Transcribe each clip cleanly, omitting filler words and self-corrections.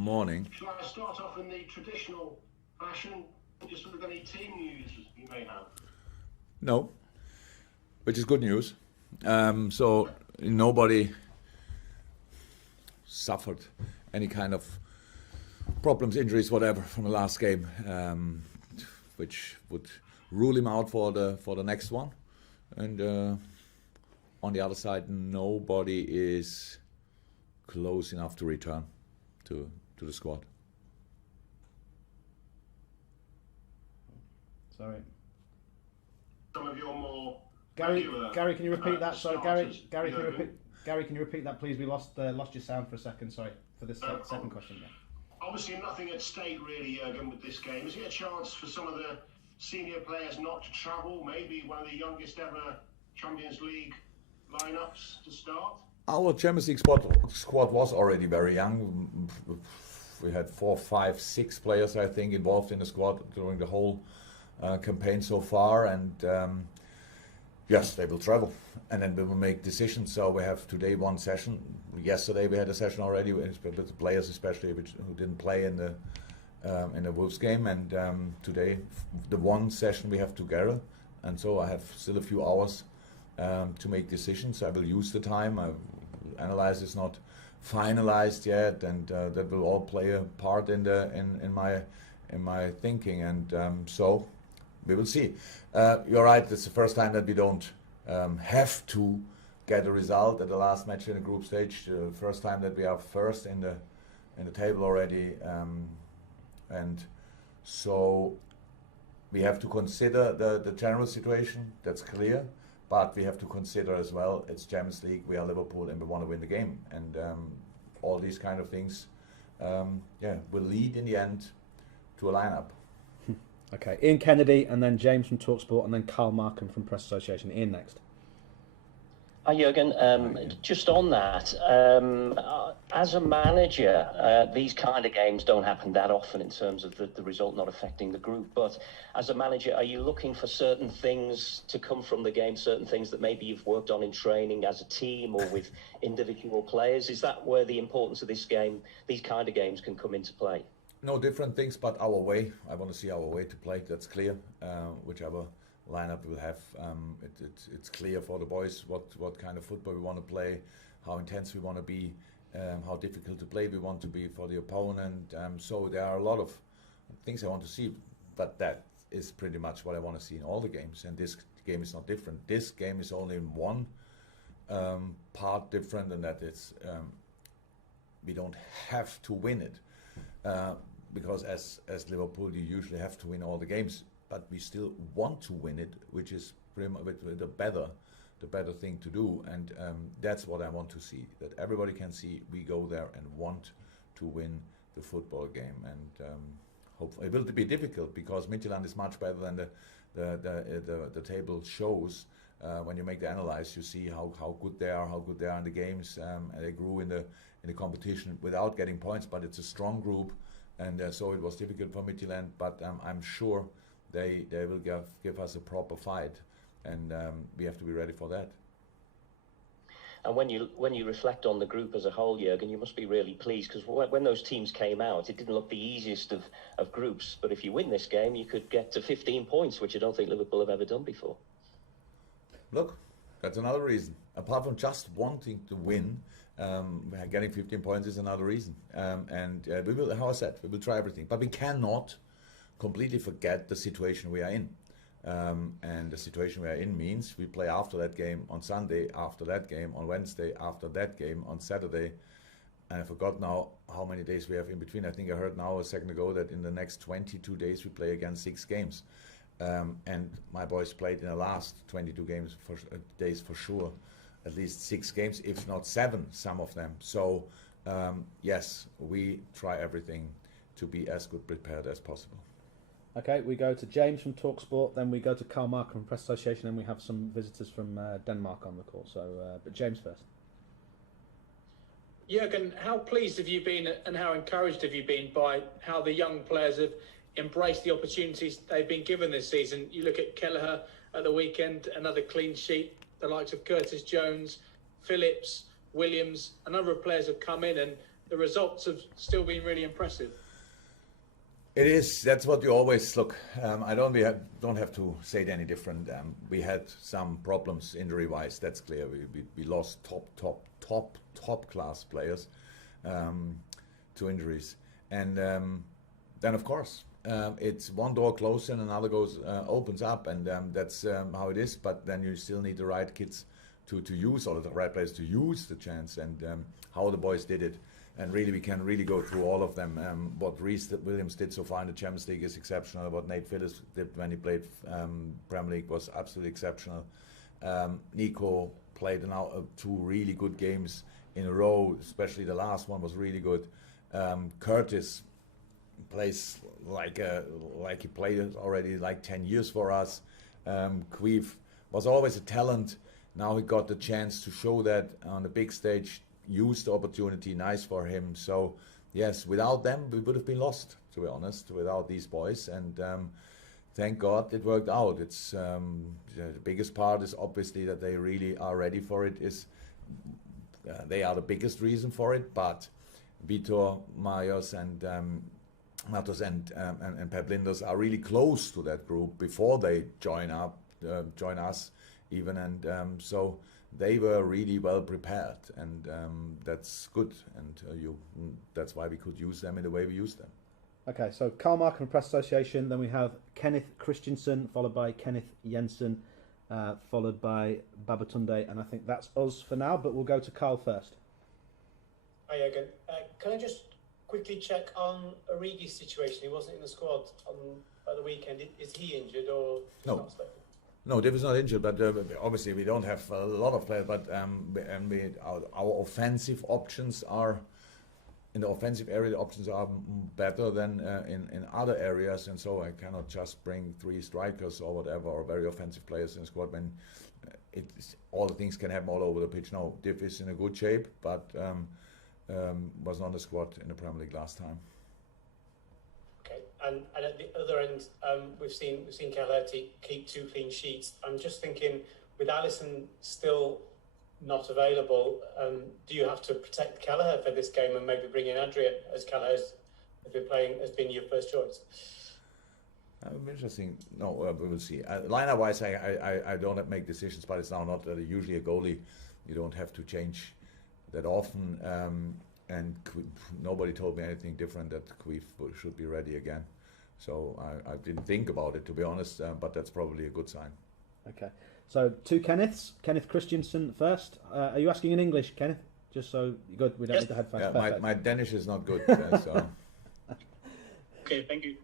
Morning. Shall I start off in the traditional fashion, just with any team news you may have? No, which is good news. So nobody suffered any kind of problems, injuries, whatever from the last game, which would rule him out for the next one. And on the other side, nobody is close enough to return to the squad. Sorry. Some of your more Gary, regular, can you repeat that? Sorry, starters, Gary, can you Jurgen. repeat? Gary, can you repeat that, please? We lost your sound for a second. Sorry for this second question. Yeah. Obviously, nothing at stake really, Jurgen, with this game. Is it a chance for some of the senior players not to travel? Maybe one of the youngest ever Champions League lineups to start? Our Champions League squad was already very young. We had 4, 5, 6 players, I think, involved in the squad during the whole campaign so far. And yes, they will travel, and then we will make decisions. So we have today one session. Yesterday we had a session already with the players, especially who didn't play in the Wolves game. And today, the one session we have together. And so I have still a few hours to make decisions. I will use the time. Analyze is not finalized yet, and that will all play a part in my thinking. And so we will see. You're right. It's the first time that we don't have to get a result at the last match in the group stage. The first time that we are first in the table already, and so we have to consider the general situation. That's clear. But we have to consider as well, it's Champions League, we are Liverpool, and we want to win the game. And all these kind of things, will lead in the end to a lineup. Okay, Ian Kennedy, and then James from TalkSport, and then Carl Markham from Press Association. Ian next. Hi Jurgen, just on that, as a manager, these kind of games don't happen that often in terms of the result not affecting the group, but as a manager, are you looking for certain things to come from the game, certain things that maybe you've worked on in training as a team or with individual players? Is that where the importance of this game, these kind of games, can come into play? No different things, but our way. I want to see our way to play, that's clear, whichever lineup we'll have. It's clear for the boys what kind of football we want to play, how intense we want to be, how difficult to play we want to be for the opponent. So there are a lot of things I want to see, but that is pretty much what I want to see in all the games. And this game is not different. This game is only in one part different, and that it's we don't have to win it, because as Liverpool you usually have to win all the games. But we still want to win it, which is pretty much the better thing to do, and that's what I want to see. That everybody can see we go there and want to win the football game, and hopefully it will be difficult because Midtjylland is much better than the table shows. When you make the analysis, you see how good they are in the games, and they grew in the competition without getting points. But it's a strong group, and so it was difficult for Midtjylland. But I'm sure they will give us a proper fight, and we have to be ready for that. And when you reflect on the group as a whole, Jurgen, you must be really pleased, because when those teams came out, it didn't look the easiest of groups. But if you win this game, you could get to 15 points, which I don't think Liverpool have ever done before. Look, that's another reason. Apart from just wanting to win, getting 15 points is another reason. And we will, how I said, we will try everything. But we cannot completely forget the situation we are in. And the situation we are in means we play after that game on Sunday, after that game on Wednesday, after that game on Saturday. And I forgot now how many days we have in between. I think I heard now a second ago that in the next 22 days we play again 6 games. And my boys played in the last 22 days for sure, at least 6 games, if not 7, some of them. So yes, we try everything to be as good prepared as possible. Okay, we go to James from TalkSport, then we go to Carl Markham from Press Association, and we have some visitors from Denmark on the call. So, but James first. Jurgen, how pleased have you been and how encouraged have you been by how the young players have embraced the opportunities they've been given this season? You look at Kelleher at the weekend, another clean sheet, the likes of Curtis Jones, Phillips, Williams, a number of players have come in and the results have still been really impressive. It is. That's what you always look. I don't have to say it any different. We had some problems injury-wise. That's clear. We lost top class players to injuries, and then of course it's one door closed and another opens up, and that's how it is. But then you still need the right kids to use, or the right players to use the chance, and how the boys did it. And really, we can really go through all of them. What Rhys Williams did so far in the Champions League is exceptional. What Nate Phillips did when he played Premier League was absolutely exceptional. Neco played now 2 really good games in a row, especially the last one was really good. Curtis plays like he played already like 10 years for us. Queef was always a talent. Now he got the chance to show that on the big stage. Used the opportunity, nice for him. So yes, without them we would have been lost, to be honest, without these boys, and thank God it worked out. It's the biggest part is obviously that they really are ready for it. They are the biggest reason for it, but Vitor, Majos and Matos and Pep Linders are really close to that group before they join us even, and so they were really well prepared, and that's good, and that's why we could use them in the way we used them. Okay, so Carl Markham Press Association, then we have Kenneth Christensen, followed by Kenneth Jensen, followed by Babatunde, and I think that's us for now, but we'll go to Carl first. Hi, Jurgen. Can I just quickly check on Origi's situation? He wasn't in the squad at the weekend. Is he injured or no? Not selected? No, Div is not injured, but obviously we don't have a lot of players. But our offensive options are in the offensive area. The options are better than in other areas, and so I cannot just bring 3 strikers or whatever, or very offensive players in the squad when all the things can happen all over the pitch. No, Div is in a good shape, but was not on the squad in the Premier League last time. Okay, and at the other end, we've seen Kelleher keep 2 clean sheets. I'm just thinking, with Alisson still not available, do you have to protect Kelleher for this game and maybe bring in Adrian, as Kelleher has been your first choice? Interesting. No, we will see. Line-up-wise, I don't make decisions, but it's now not usually a goalie. You don't have to change that often. And nobody told me anything different, that Queef should be ready again. So I didn't think about it, to be honest, but that's probably a good sign. Okay, so 2 Kenneths. Kenneth Christensen first. Are you asking in English, Kenneth? Just so you're good, we don't need to headphones. Yeah, my Danish is not good. So. Okay, thank you.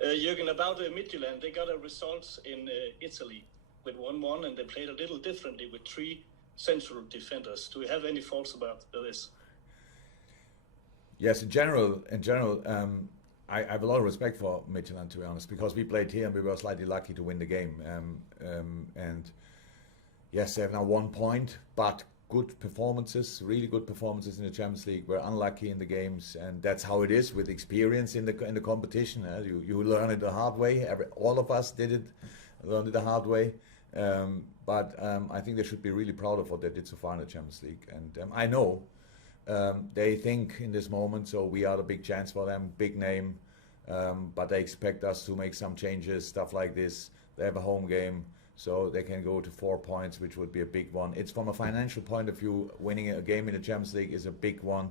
Jurgen, about Midtjylland, they got a result in Italy with 1-1, and they played a little differently with 3 central defenders. Do you have any thoughts about this? Yes, in general, I have a lot of respect for Midtjylland, to be honest, because we played here and we were slightly lucky to win the game. And yes, they have now 1 point, but good performances, really good performances in the Champions League. We're unlucky in the games, and that's how it is with experience in the competition. You learn it the hard way. All of us learned it the hard way. But I think they should be really proud of what they did so far in the Champions League. And I know. They think in this moment, so we are the big chance for them, big name, but they expect us to make some changes, stuff like this. They have a home game, so they can go to 4 points, which would be a big one. It's from a financial point of view, winning a game in the Champions League is a big one.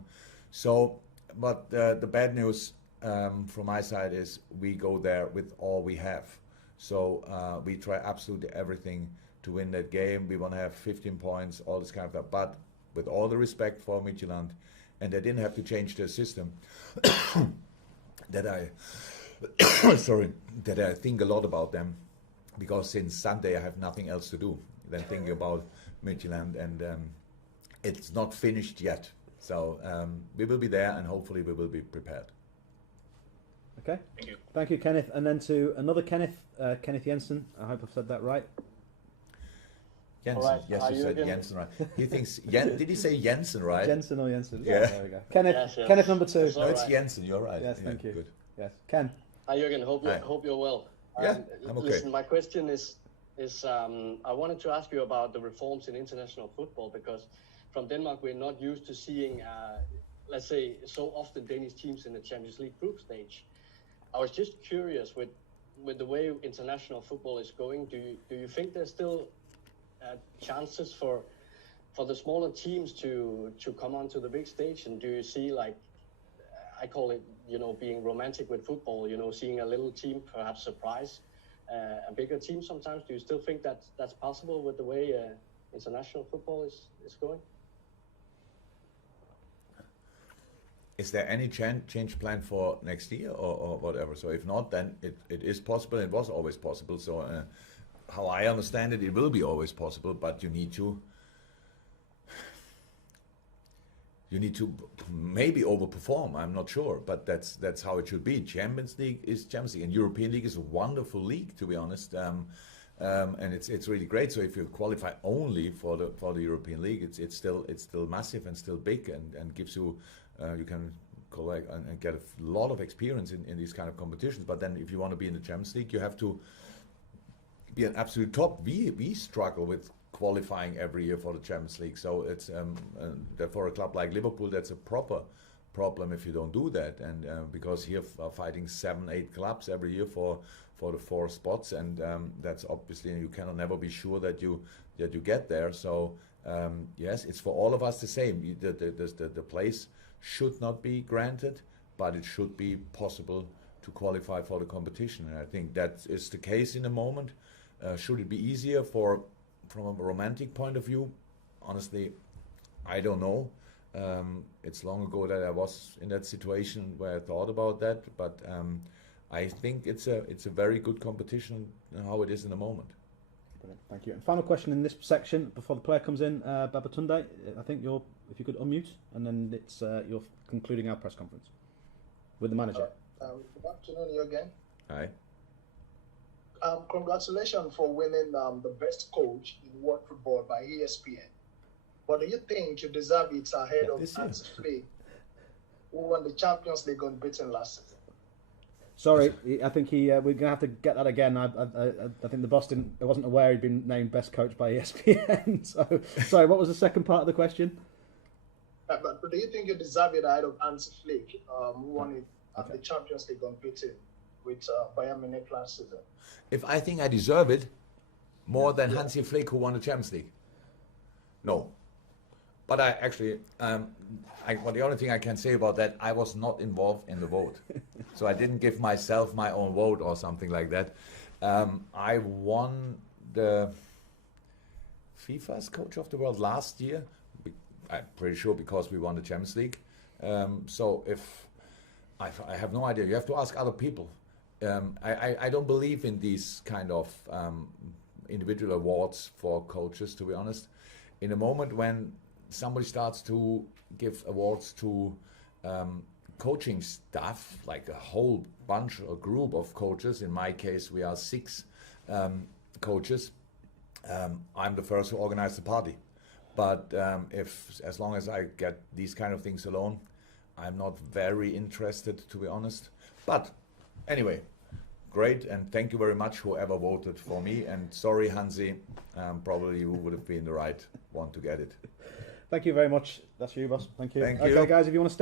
So, but the bad news from my side is we go there with all we have. So we try absolutely everything to win that game. We want to have 15 points, all this kind of stuff, but with all the respect for Midtjylland, and they didn't have to change their system, that I think a lot about them, because since Sunday I have nothing else to do than thinking about Midtjylland, and it's not finished yet. So we will be there, and hopefully we will be prepared. Okay. Thank you. Thank you, Kenneth. And then to another Kenneth, Kenneth Jensen. I hope I've said that right. Jensen. Right. Yes, you said Jensen right. He thinks did he say Jensen right? Jensen or Jensen? Yeah. There we go. Kenneth. Yes. Kenneth number 2. That's No, it's right. Jensen. You're right. Yes, thank you. Good. Yes, Ken. Hi, Jurgen. Hope you're well. Yeah, I'm okay. Listen, my question is I wanted to ask you about the reforms in international football, because from Denmark we're not used to seeing let's say, so often Danish teams in the Champions League group stage. I was just curious with the way international football is going. Do you think there's still chances for the smaller teams to come onto the big stage? And do you see, like, I call it, being romantic with football, seeing a little team perhaps surprise a bigger team sometimes? Do you still think that's possible with the way international football is going? Is there any change plan for next year or whatever? So if not, then it is possible. It was always possible. So how I understand it, it will be always possible. But you need to maybe overperform. I'm not sure, but that's how it should be. Champions League is Champions League, and European League is a wonderful league, to be honest. And it's really great. So if you qualify only for the European League, it's still massive and still big, and gives you you can collect and get a lot of experience in these kind of competitions. But then if you want to be in the Champions League, you have to be an absolute top. We struggle with qualifying every year for the Champions League. So it's for a club like Liverpool, that's a proper problem if you don't do that. And because here are fighting 7-8 clubs every year for the 4 spots, and that's obviously, you cannot never be sure that you get there. So yes, it's for all of us the same. The place should not be granted, but it should be possible to qualify for the competition. And I think that is the case in the moment. Should it be easier from a romantic point of view? Honestly, I don't know. It's long ago that I was in that situation where I thought about that, but I think it's a very good competition how it is in the moment. Brilliant, thank you. And final question in this section before the player comes in, Babatunde, I think if you could unmute, and then you're concluding our press conference with the manager. Good afternoon, Jurgen. Hi. Congratulations for winning the best coach in world football by ESPN. But do you think you deserve it ahead of Hansi Flick, who won the Champions League unbeaten last season? Sorry, I think we're going to have to get that again. I think the boss wasn't aware he'd been named best coach by ESPN. So, sorry, what was the second part of the question? But do you think you deserve it ahead of Hansi Flick, who won it at the Champions League unbeaten with Bayern Munich last season? If I think I deserve it more than Hansi Flick, who won the Champions League? No. But I actually, well, the only thing I can say about that, I was not involved in the vote. So I didn't give myself my own vote or something like that. I won the FIFA's Coach of the World last year. I'm pretty sure because we won the Champions League. So if I have no idea, you have to ask other people. I don't believe in these kind of individual awards for coaches, to be honest. In a moment when somebody starts to give awards to coaching staff, like a whole bunch or group of coaches, in my case we are 6 coaches, I'm the first to organize the party. But as long as I get these kind of things alone, I'm not very interested, to be honest. But anyway, great, and thank you very much whoever voted for me, and sorry Hansi, probably you would have been the right one to get it. Thank you very much. That's you, boss. Thank you. Thank okay, you. guys, if you want to stay